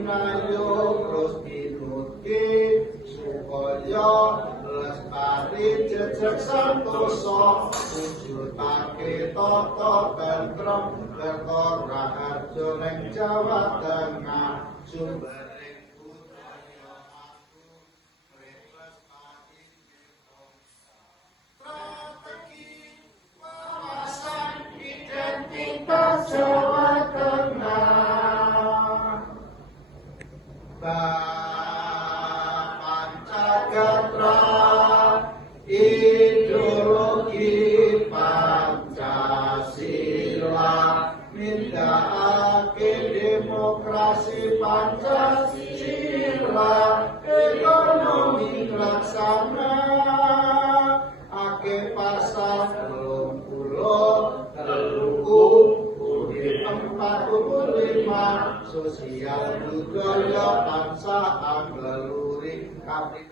sinayo terus dinuti supaya lestari jejak santoso wujudake tata tentrem teka raharja ning Jawa Tengah sumbering budaya aku lestari strategi wawasan identitas Jawa Tengah Pancagatra ideologi Pancasila nindakake demokrasi Pancasila ekonomi laksana ake pasal 45 sosial budaya tansah anggeluri kapit